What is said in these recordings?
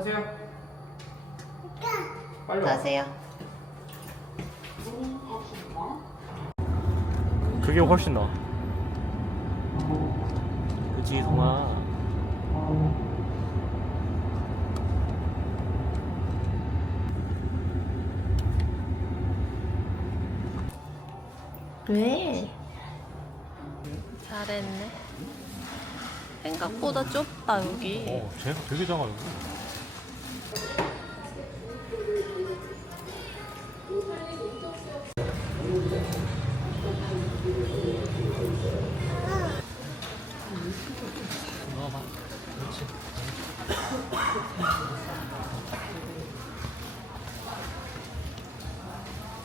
타세요. 빨리 와. 가세요. 그게 훨씬 나아. 그치, 동아. 왜? 잘했네. 생각보다 좁다 여기. 어, 쟤가 되게 작아, 여기.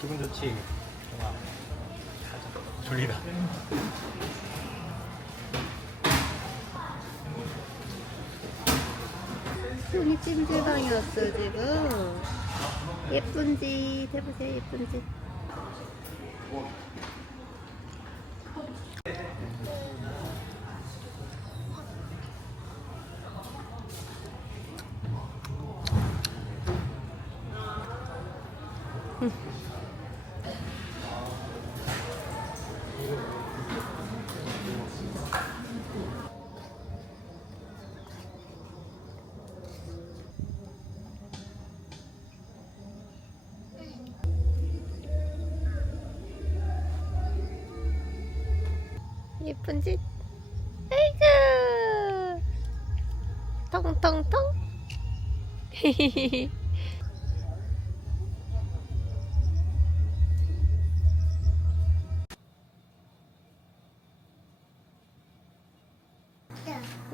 기분 좋지? 좋아. 졸리다. 여기 찜질방이었어 지금. 예쁜 집 해보세요 예쁜 집. 예쁜 집. 아이고. 통통통.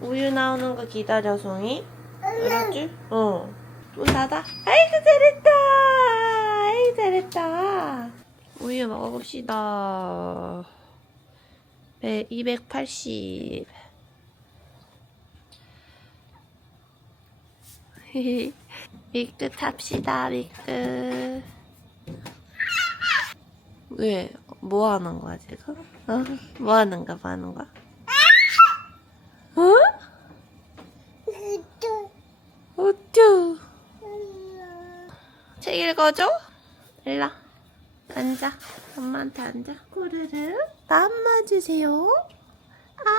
우유 나오는 거 기다려, 송이. 알았지? 어. 문 닫아. 아이고, 잘했다. 아이고, 잘했다. 우유 먹어봅시다. 네, 280. 미끄 탑시다, 미끄. 왜? 뭐 하는 거야, 지금? 어? 뭐 하는 거야, 뭐 하는 거야? 어? 어쭈. 책 읽어줘? 일라. 앉아. 엄마한테 앉아. 꼬르르. 맘마 주세요. 아,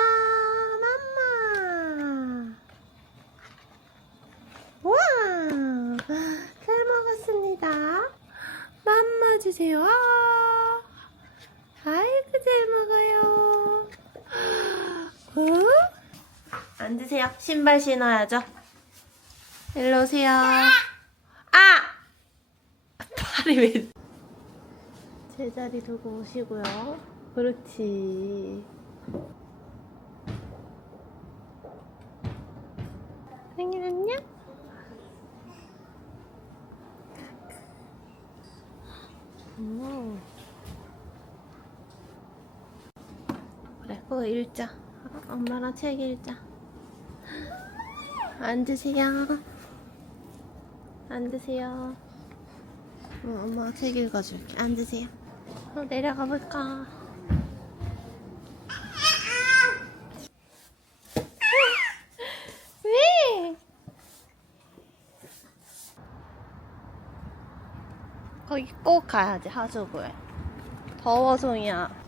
맘마. 와. 잘 먹었습니다. 맘마 주세요. 아. 아이고, 잘 먹어요. 어? 앉으세요. 신발 신어야죠. 일로 오세요. 아! 팔이 왜 제자리 두고 오시고요. 그렇지. 생일 안녕? 음. 그래, 그거 읽자. 어, 엄마랑 책 읽자. 앉으세요. 앉으세요. 어, 엄마가 책 읽어줄게. 앉으세요. 어, 내려가 볼까? 왜? 거기 꼭 가야지, 하수구에. 더워, 송이야.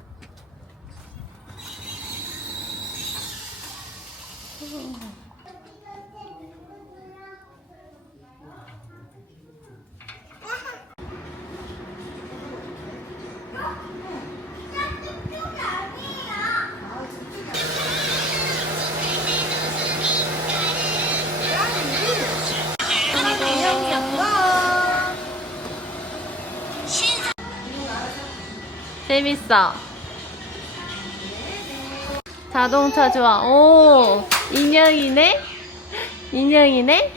재밌어. 자동차 좋아. 오, 인형이네? 인형이네?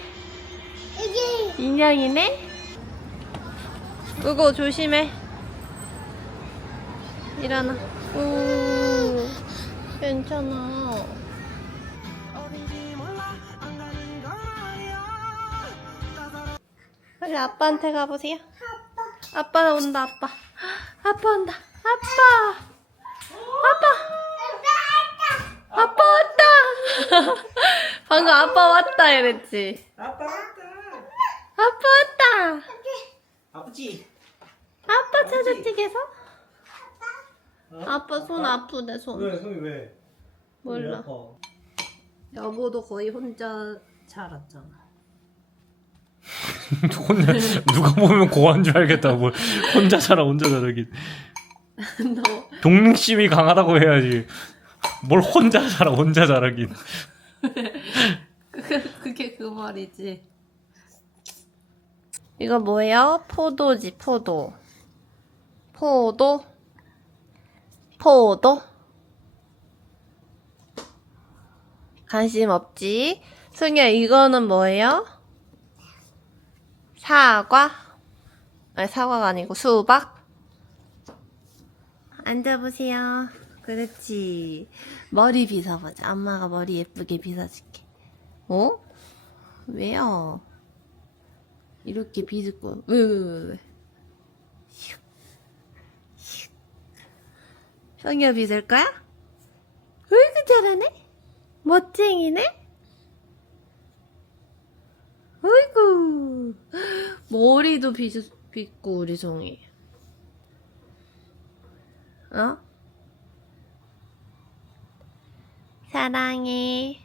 인형이네? 그거 조심해. 일어나. 오, 괜찮아. 빨리 아빠한테 가보세요. 아빠 온다, 아빠. 아빠 온다. 아빠. 아빠. 아빠 왔다. 방금 아빠 왔다 이랬지. 아빠 왔다. 어찌? 아빠 찾아찌개서? 어? 아빠 손 아프대 손. 왜 손이 왜? 몰라. 여보도 거의 혼자 자랐잖아. 혼자 누가 보면 고한 줄 알겠다. 뭘 혼자 살아 혼자 자라긴. 너 독립심이 강하다고 해야지. 뭘 혼자 살아 혼자 자라긴. 그, 그게 그 말이지. 이거 뭐예요? 포도지, 포도. 포도? 포도? 관심 없지? 승희야, 이거는 뭐예요? 사과? 아니, 사과가 아니고 수박? 앉아보세요. 그렇지. 머리 빗어보자. 엄마가 머리 예쁘게 빗어줄게. 어? 왜요? 이렇게 거. 왜, 왜, 왜, 왜? 슉. 슉. 성이야 빗을 거야? 어이구, 잘하네? 멋쟁이네? 어이구. 머리도 빗, 빗고, 우리 성이. 어? 사랑해.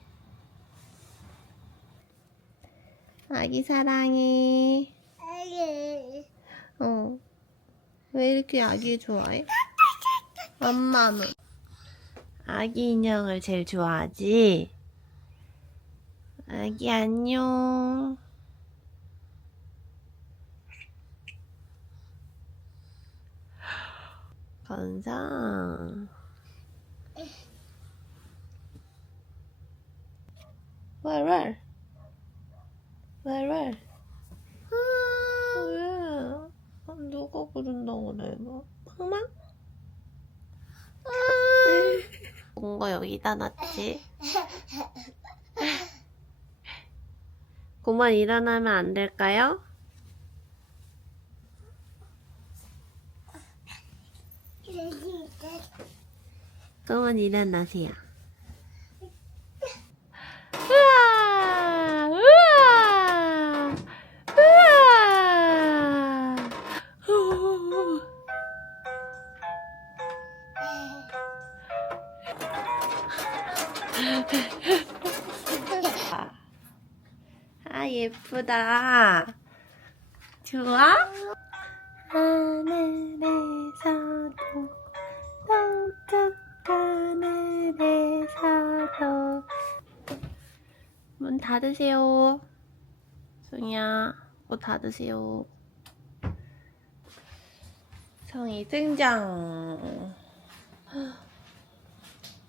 아기 사랑해. 어. 왜 이렇게 아기 좋아해? 엄마는 아기 인형을 제일 좋아하지? 아기 안녕. 건상. 왈, 왈. 왈, 왈. 아, 왜? 누가 그런다고 그래, 뭐. 팡망? 뭔가 여기다 놨지? 그만 일어나면 안 될까요? 그만 일어나세요. 아, 예쁘다. 좋아? 하늘에서도 동쪽 하늘에서도 문 닫으세요. 송이야, 문 닫으세요. 성이 등장.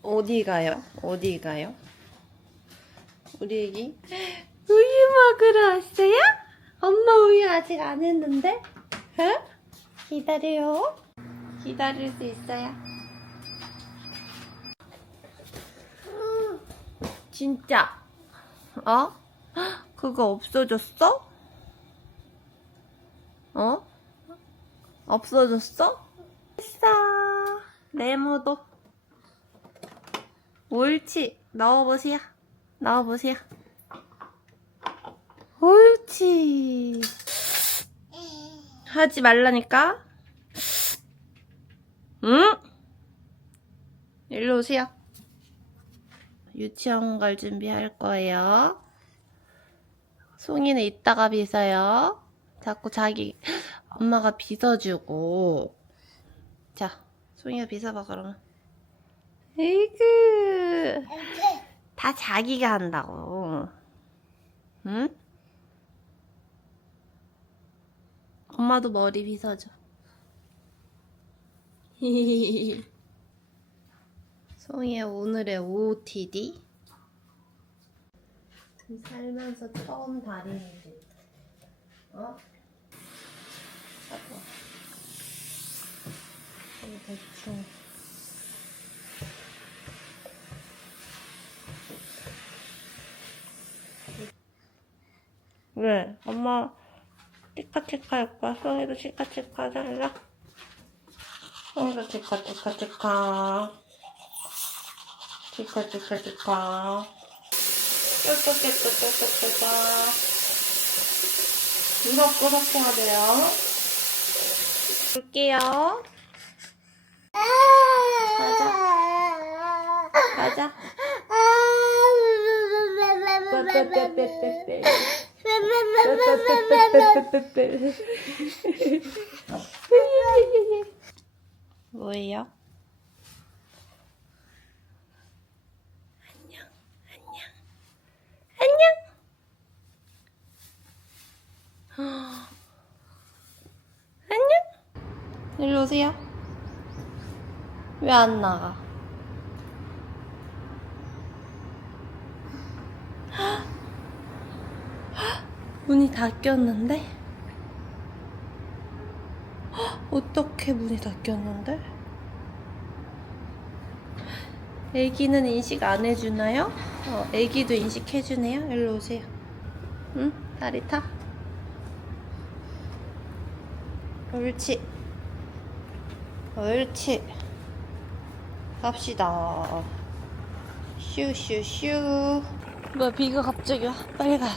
어디 가요? 어디 가요? 우리 애기 우유 먹으러 왔어요? 엄마 우유 아직 안 했는데? 어? 기다려요. 기다릴 수 있어요. 진짜? 어? 그거 없어졌어? 어? 없어졌어? 됐어. 네모도. 옳지. 넣어보세요. 넣어보세요. 옳지. 하지 말라니까. 응? 일로 오세요. 유치원 갈 준비할 거예요. 송이는 이따가 빗어요. 자꾸 자기 엄마가 빗어주고. 자, 송이가 빗어봐 그러면. 에이그. 다 자기가 한다고. 응? 엄마도 머리 빗어줘. 송이의 오늘의 OOTD. 살면서 처음 다리는 집. 어? 잡아. 여기 대충. 왜? 엄마 치카치카 할 거야? 송이도 치카치카 잘라? 송이도 치카치카 치카 치카치카치카 깨끗깨끗깨끗깨끗 무섭게 섞어야 돼요 볼게요. 가자. 가자. 뭐예요? 안녕, 안녕, 안녕. 일로 오세요. 왜 안 나가? 문이 닫혔는데? 어떻게 문이 닫혔는데? 애기는 인식 안 해주나요? 어, 애기도 인식해주네요. 일로 오세요. 응? 다리 타. 옳지. 옳지. 갑시다. 슈슈슈. 뭐야, 비가 갑자기 와. 빨리 가.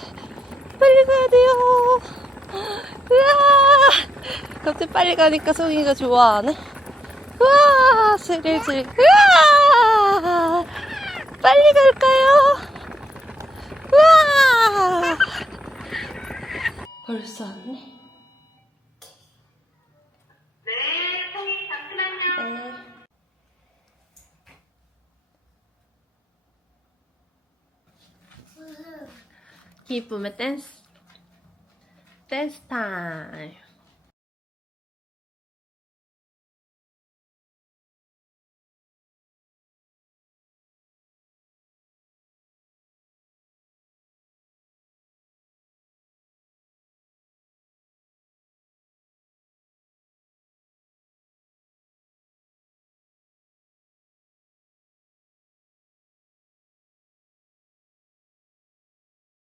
빨리 가야 돼요. 으아! 갑자기 빨리 가니까 송이가 좋아하네. 우와! 스릴스릴. 우와! 빨리 갈까요? 우와! 벌써 왔네. 네. 기쁨의 댄스. 댄스 타임.